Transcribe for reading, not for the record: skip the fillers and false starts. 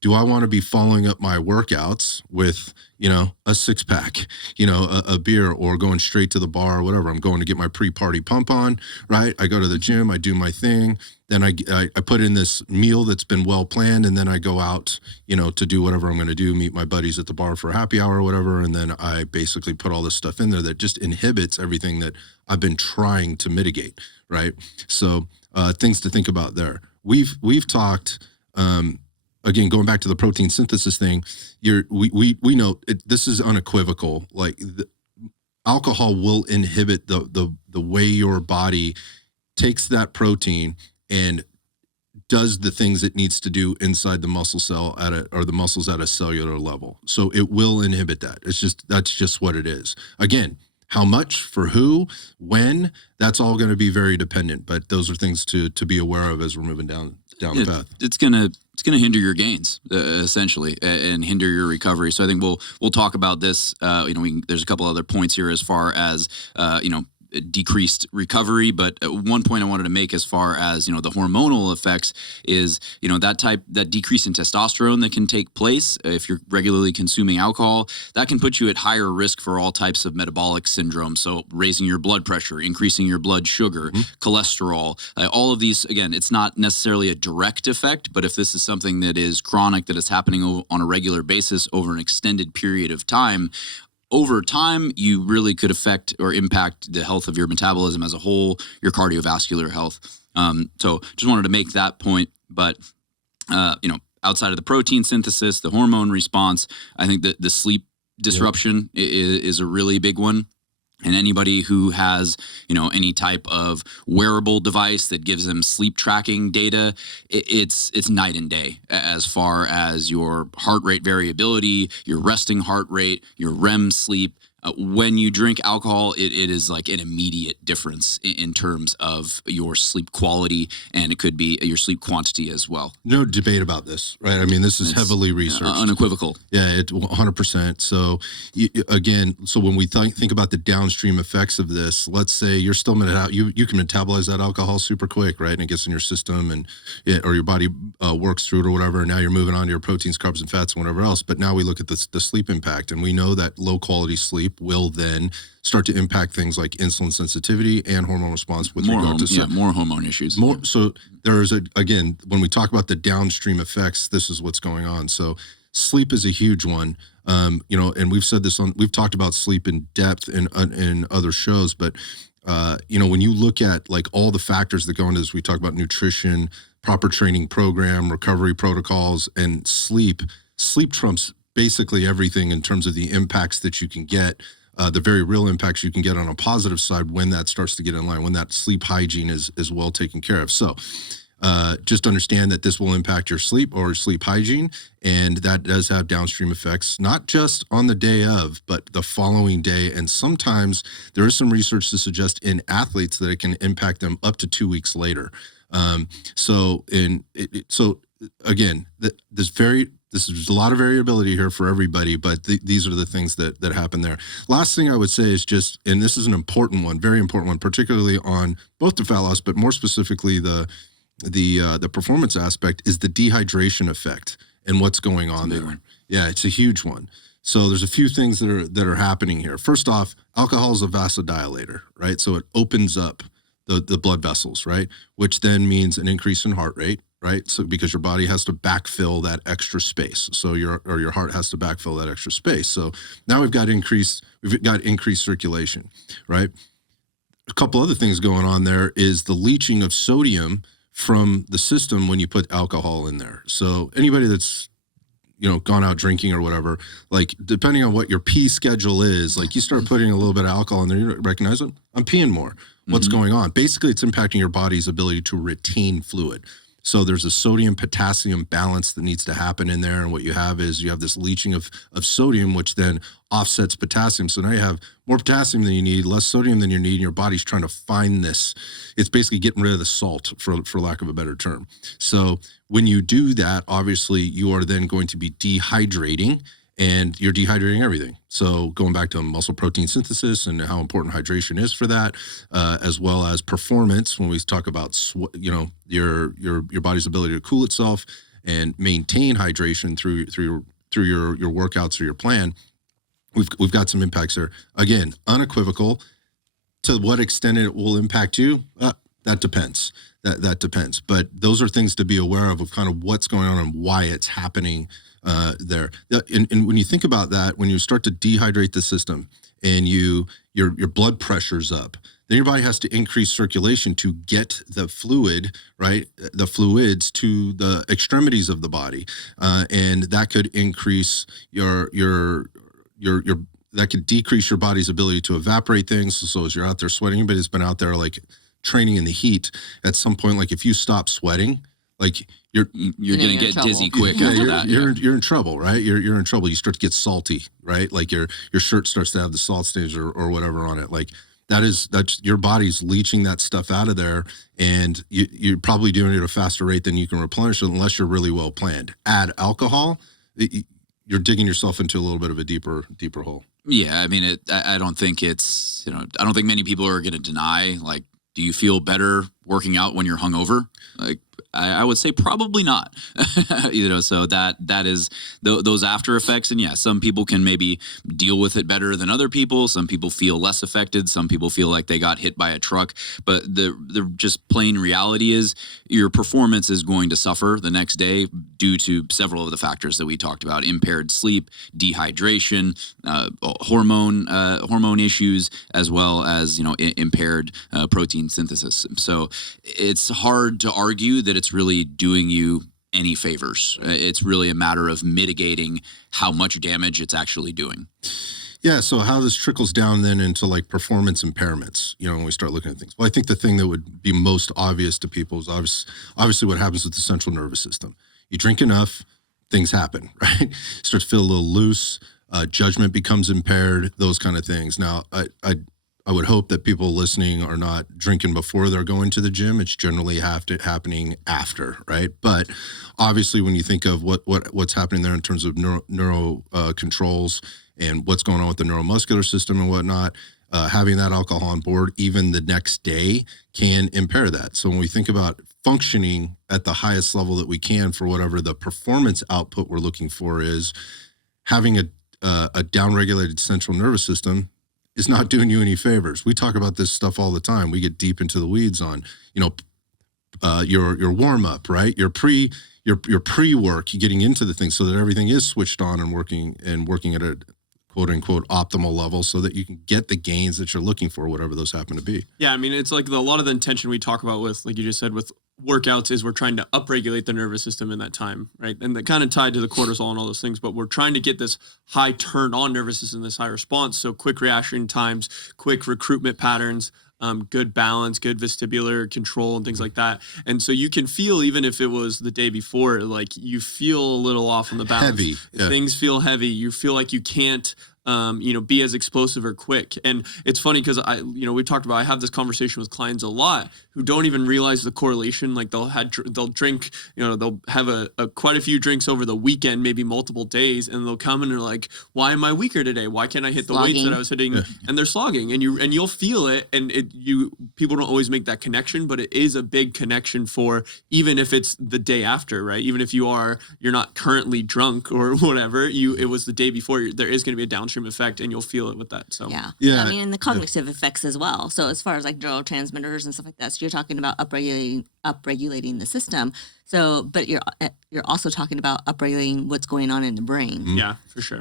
do I want to be following up my workouts with, a six pack, a beer, or going straight to the bar or whatever? I'm going to get my pre-party pump on, right? I go to the gym, I do my thing. Then I put in this meal that's been well planned, and then I go out, to do whatever I'm going to do, meet my buddies at the bar for a happy hour or whatever. And then I basically put all this stuff in there that just inhibits everything that I've been trying to mitigate, right? So things to think about there. We've talked, again, going back to the protein synthesis thing, we know this is unequivocal. Like alcohol will inhibit the way your body takes that protein and does the things it needs to do inside the muscle cell or the muscles at a cellular level. So it will inhibit that. That's just what it is. Again, how much, for who, when, that's all going to be very dependent. But those are things to be aware of as we're moving down the path. It's gonna hinder your gains essentially, and hinder your recovery. So I think we'll talk about this. There's a couple other points here as far as decreased recovery, but one point I wanted to make as far as the hormonal effects is that decrease in testosterone that can take place if you're regularly consuming alcohol, that can put you at higher risk for all types of metabolic syndrome. So raising your blood pressure, increasing your blood sugar, cholesterol, all of these. Again, it's not necessarily a direct effect, but if this is something that is chronic, that is happening on a regular basis over an extended period of time, over time, you really could affect or impact the health of your metabolism as a whole, your cardiovascular health. So just wanted to make that point. But, outside of the protein synthesis, the hormone response, I think that the sleep disruption is a really big one. And anybody who has, any type of wearable device that gives them sleep tracking data, it's night and day as far as your heart rate variability, your resting heart rate, your REM sleep. When you drink alcohol, it is like an immediate difference in terms of your sleep quality, and it could be your sleep quantity as well. No debate about this, right? I mean, this is heavily researched. Unequivocal. Yeah, 100%. So so when we think about the downstream effects of this, let's say you're still you can metabolize that alcohol super quick, right? And it gets in your system or your body works through it or whatever. And now you're moving on to your proteins, carbs, and fats and whatever else. But now we look at the sleep impact, and we know that low quality sleep will then start to impact things like insulin sensitivity and hormone response with regard to more hormone issues. So there's again, when we talk about the downstream effects, this is what's going on. So sleep is a huge one. And we've said this we've talked about sleep in depth in other shows, but when you look at like all the factors that go into this, we talk about nutrition, proper training program, recovery protocols, and sleep trumps basically everything in terms of the impacts that you can get, the very real impacts you can get on a positive side when that starts to get in line, when that sleep hygiene is well taken care of. So just understand that this will impact your sleep or sleep hygiene, and that does have downstream effects, not just on the day of, but the following day. And sometimes there is some research to suggest in athletes that it can impact them up to 2 weeks later. So again, there's a lot of variability here for everybody, but these are the things that happen there. Last thing I would say is just, and this is an important one, very important one, particularly on both the fat loss, but more specifically the performance aspect, is the dehydration effect and what's going on there. Yeah, it's a huge one. So there's a few things that are happening here. First off, alcohol is a vasodilator, right? So it opens up the blood vessels, right? Which then means an increase in heart rate, right? So because your body has to backfill that extra space. So your heart has to backfill that extra space. So now we've got increased circulation, right? A couple other things going on there is the leaching of sodium from the system when you put alcohol in there. So anybody that's gone out drinking or whatever, like depending on what your pee schedule is, like you start putting a little bit of alcohol in there, you recognize it? I'm peeing more. What's going on? Basically, it's impacting your body's ability to retain fluid. So there's a sodium-potassium balance that needs to happen in there. And what you have this leaching of sodium, which then offsets potassium. So now you have more potassium than you need, less sodium than you need, and your body's trying to find this. It's basically getting rid of the salt, for lack of a better term. So when you do that, obviously, you are then going to be dehydrating, and you're dehydrating everything. So going back to muscle protein synthesis and how important hydration is for that, as well as performance when we talk about your body's ability to cool itself and maintain hydration through your workouts or your plan, we've got some impacts there. Again, unequivocal. To what extent it will impact you, that depends. That depends. But those are things to be aware of kind of what's going on and why it's happening there. And when you think about that, when you start to dehydrate the system and your blood pressure's up, then your body has to increase circulation to get the fluid, right? The fluids to the extremities of the body, and that could increase your that could decrease your body's ability to evaporate things. So as you're out there sweating, anybody that's been out there like training in the heat, at some point, like if you stop sweating, like you're gonna get dizzy quick yeah, after you're, that. you're in trouble, right? You're in trouble. You start to get salty, right? Like your shirt starts to have the salt stains or whatever on it. Like that's your body's leaching that stuff out of there, and you're probably doing it at a faster rate than you can replenish it unless you're really well planned. Add alcohol, you're digging yourself into a little bit of a deeper hole. Yeah, I mean, I don't think it's, I don't think many people are going to deny, like, do you feel better working out when you're hungover? Like, I would say probably not. So that is those after effects. And yeah, some people can maybe deal with it better than other people. Some people feel less affected. Some people feel like they got hit by a truck. But the just plain reality is your performance is going to suffer the next day due to several of the factors that we talked about: impaired sleep, dehydration, hormone issues, as well as impaired protein synthesis. So it's hard to argue that it's really doing you any favors. It's really a matter of mitigating how much damage it's actually doing. Yeah. So how this trickles down then into like performance impairments, when we start looking at things. Well, I think the thing that would be most obvious to people is obviously what happens with the central nervous system. You drink enough, things happen, right? You start to feel a little loose, judgment becomes impaired, those kind of things. Now, I would hope that people listening are not drinking before they're going to the gym. It's generally happening after, right? But obviously, when you think of what's happening there in terms of neuro controls and what's going on with the neuromuscular system and whatnot, having that alcohol on board even the next day can impair that. So when we think about functioning at the highest level that we can for whatever the performance output we're looking for is, having a downregulated central nervous system is not doing you any favors. We talk about this stuff all the time. We get deep into the weeds on, your warm up, right? Your pre-work, getting into the thing so that everything is switched on and working at a quote unquote optimal level so that you can get the gains that you're looking for, whatever those happen to be. Yeah. I mean, it's like a lot of the intention we talk about with, like you just said, with workouts is we're trying to upregulate the nervous system in that time, right? And they're kind of tied to the cortisol and all those things, but we're trying to get this high turned on nervous system, this high response. So quick reaction times, quick recruitment patterns, good balance, good vestibular control and things like that. And so you can feel, even if it was the day before, like you feel a little off on the balance. Heavy. Yeah. Things feel heavy. You feel like you can't, be as explosive or quick. And it's funny because we talked about, I have this conversation with clients a lot who don't even realize the correlation. Like they'll drink, they'll have quite a few drinks over the weekend, maybe multiple days, and they'll come and they're like, why am I weaker today? Why can't I hit the weights that I was hitting? Yeah. And they're slogging, and you'll feel it. And people don't always make that connection, but it is a big connection for, even if it's the day after, right? Even if you're not currently drunk or whatever, it was the day before, there is going to be a downstream effect, and you'll feel it with that. So yeah. I mean, and the cognitive effects as well. So as far as like neurotransmitters and stuff like that, so you're talking about upregulating the system. So, but you're also talking about upregulating what's going on in the brain. Yeah, for sure.